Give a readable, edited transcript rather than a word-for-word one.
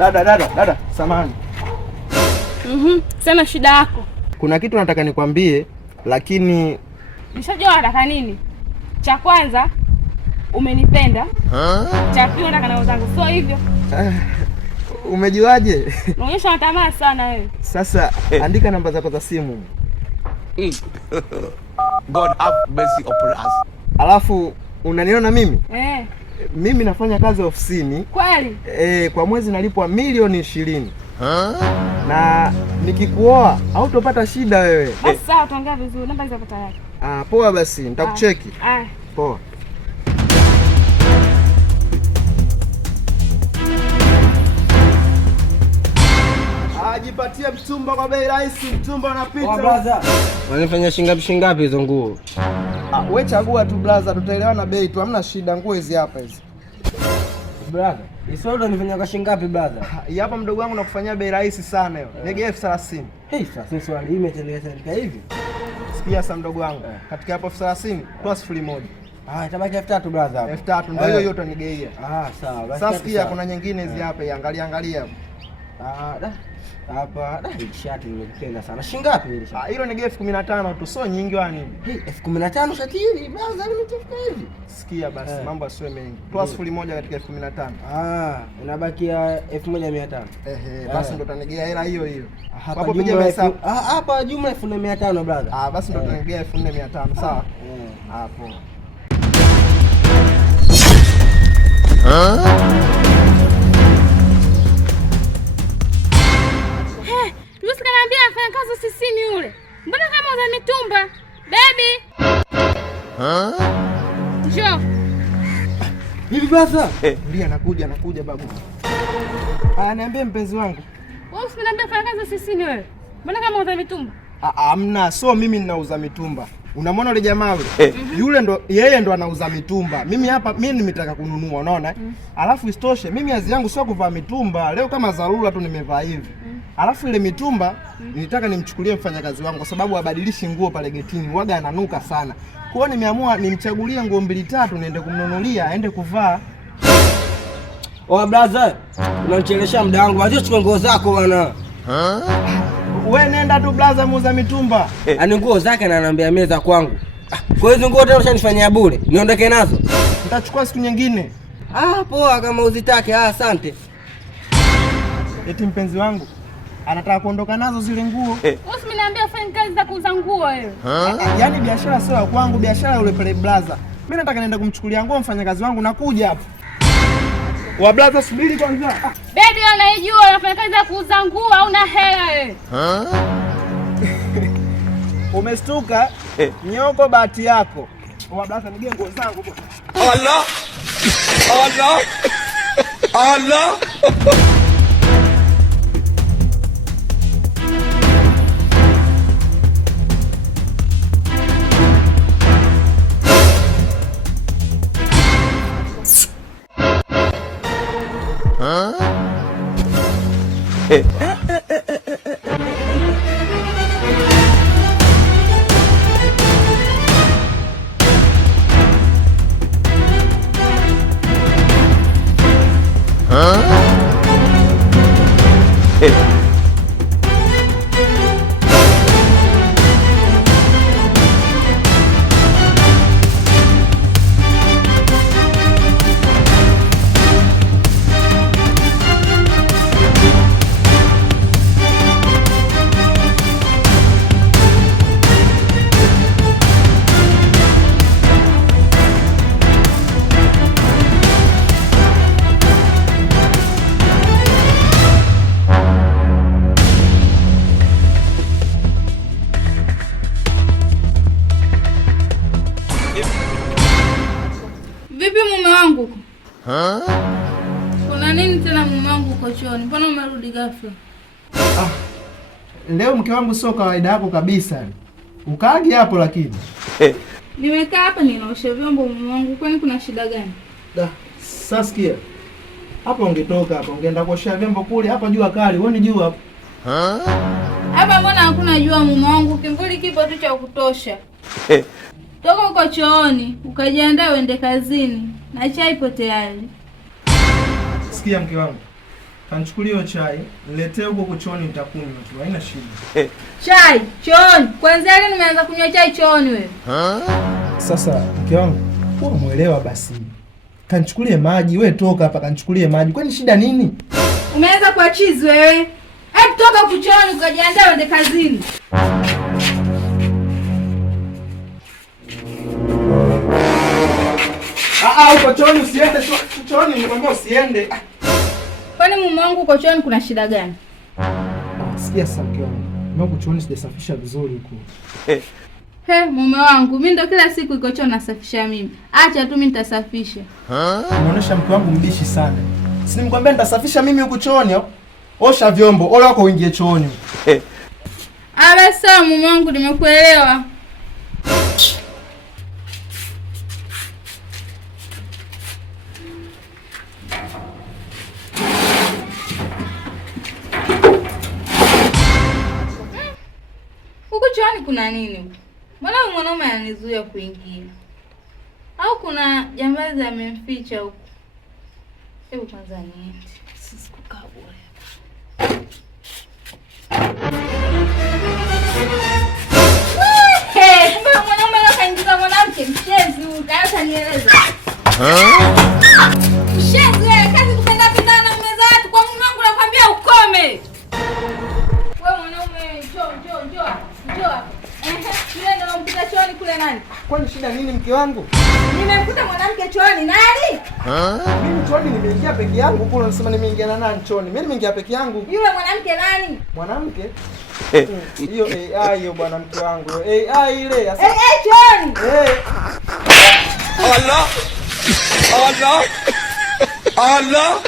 Dada, samahani. Sema shida yako. Kuna kitu nataka nikwambie, lakini nishajua nataka nini. Cha kwanza umenipenda. Cha pili nataka na wenzangu. Sio hivyo? Umejuaje? Unaonyesha tamaa sana wewe. Sasa andika namba zako za simu. God have mercy upon us. Alafu unaniona mimi? Mimi nafanya kazi ofisini. Kweli? Kwa mwezi nalipwa milioni 20. Na nikikuoa hautopata shida wewe. Basi sawa, tuongea vizuri. Namba hizo hapo tayari. Poa basi, nitakucheki. Poa. Jipatie mtumba kwa bei rahisi, mtumba unapita. Brother, wanifanya shingapi hizo nguo? Wewe chagua tu brother, tutaelewana bei tu, hamna shida. Nguo hizi hapa hizi. Brother, hizo ndo nifanya kwa shingapi brother? Hapa mdogo wangu nakufanyia bei rahisi sana hiyo. Nige 30. Sasa swali hii imeteleka hivi. Sikia sasa mdogo wangu, katika hapo 30 toa 0.1. Itabaki 3000 brother. 3000 ndio hiyo utanigeia. Sawa. Basi sasa sikia, kuna nyingine hizi hapa, angalia. Hapa shati nimependa sana. Shingapi ile shati? Hilo ni 15,000 tu, sio nyingi wani. 15,000 shati hili brother, nimetofuta hivi. Sikia basi, mambo asiwe mengi. Toa 0.1 katika 15,000. Inabakia 1,500. Basi ndo utanigea hela hiyo. Hapo piga hesabu. Hapa jumla 4,500 brother. Basi ndo utanigea 4,500, sawa? Hapo. Lucy kanaambia afanya kazi ofisini yule. Mbona kama uza mitumba? Baby. Njoo. Hivi brother? Ndio anakuja babu. Niambie mpenzi wangu. Wewe usiniambia afanya kazi ofisini wewe. Mbona kama uza mitumba? Hamna, so mimi ninauza mitumba. Unamwona yule jamaa yule? Yeye ndo anauza mitumba. Mimi nimetaka kununua, unaona? Alafu istoshe, mimi kazi yangu sio kuvaa mitumba. Leo kama dharura tu nimevaa hivi. Alafu ile mitumba nilitaka nimchukulie mfanyakazi wangu kwa sababu abadilishi nguo pale getini, waga ananuka sana. Kwa hiyo nimeamua nimchagulie nguo 2-3 niende kumnunulia aende kuvaa. Brother, unanichelesha muda wangu. Aje chukua nguo zako bwana. Wewe nenda tu brother, muuza mitumba. Ani nguo zake na ananiambia meza kwangu. Kwa hizo nguo tena ushanifanyia bure. Niondoke nazo. Nitachukua siku nyingine. Poa kama uzitake. Asante. Eti mpenzi wangu anataka kuondoka nazo zile nguo. Usiniambia fanya kazi za kuuza nguo wewe. Yaani biashara sio ya kwangu, biashara yule pale blaza. Mimi nataka nienda kumchukulia nguo mfanyakazi wangu, nakuja hapo. Wa blaza subiri kwanza. Baby anaijua anafanya kazi za kuuza nguo au na hela wewe. Umestuka? Nyoko bahati yako. Wa blaza nige nguo zangu bwana. Allah. Kuna nini tena mume wangu uko chooni? Mbona umerudi ghafla? Leo mke wangu sio kawaida yako kabisa. Ukaagi hapo lakini. Nimekaa hapa ninaosha vyombo mume wangu, kwani kuna shida gani? Sasa sikia. Hapo ungetoka hapo, ungeenda kuosha vyombo kule, hapa jua kali. Wewe ni jua hapo. Hapa mbona hakuna jua mume wangu? Kimvuli kipo tu cha kutosha. Toka uko chooni, ukajiandaa uende kazini. Na chai ipo tayari. Sikia mke wangu. Kanichukulie chai, niletee huko chooni nitakunywa tu. Haina shida. Chai chooni? Kwanza leo nimeanza kunywa chai chooni wewe? Sasa mke wangu, wewe muelewa basi. Kanichukulie maji, wewe toka hapa kanichukulie maji. Kwani shida nini? Umeanza kwa chizi wewe. Hebu toka kuchooni ukajiandaa uende kazini. Uko chooni usiende, chooni nimekwambia usiende. Kwani mume wangu uko chooni kuna shida gani? Sikia sasa mke wangu. Mungu chooni sijasafisha vizuri huko. Mume wangu, mimi ndo kila siku iko chooni nasafisha mimi. Acha tu mimi nitasafisha. Unaonesha mke wangu mbishi sana. Si nimkwambia nitasafisha mimi huko chooni au? Osha vyombo, ole wako uingie chooni. Basi sawa mume wangu, nimekuelewa. Huko chooni kuna nini huko? Mbona mwanaume ananizuia kuingia? Au kuna jambazi amemficha huko? Hebu kwanza niende. Sisi kukaa bure. Mbona mwanaume kaingiza mwanamke mshenzi huyu? Kaanza nieleza. Mshenzi wewe, kazi kupenda penda na meza watu kwa mume wangu nakwambia ukome. Wewe mwanaume njoo. Yule ndo anampita chooni kule nani? Kwani shida nini mke wangu? Nimemkuta mwanamke chooni nani? Mimi chooni nimeingia peke yangu, kule unasema nimeingia na nani chooni? Mimi nimeingia peke yangu. Yule mwanamke nani? Mwanamke? Hiyo AI hiyo bwana mke wangu. AI ile. Chooni. Allah! Allah! Allah!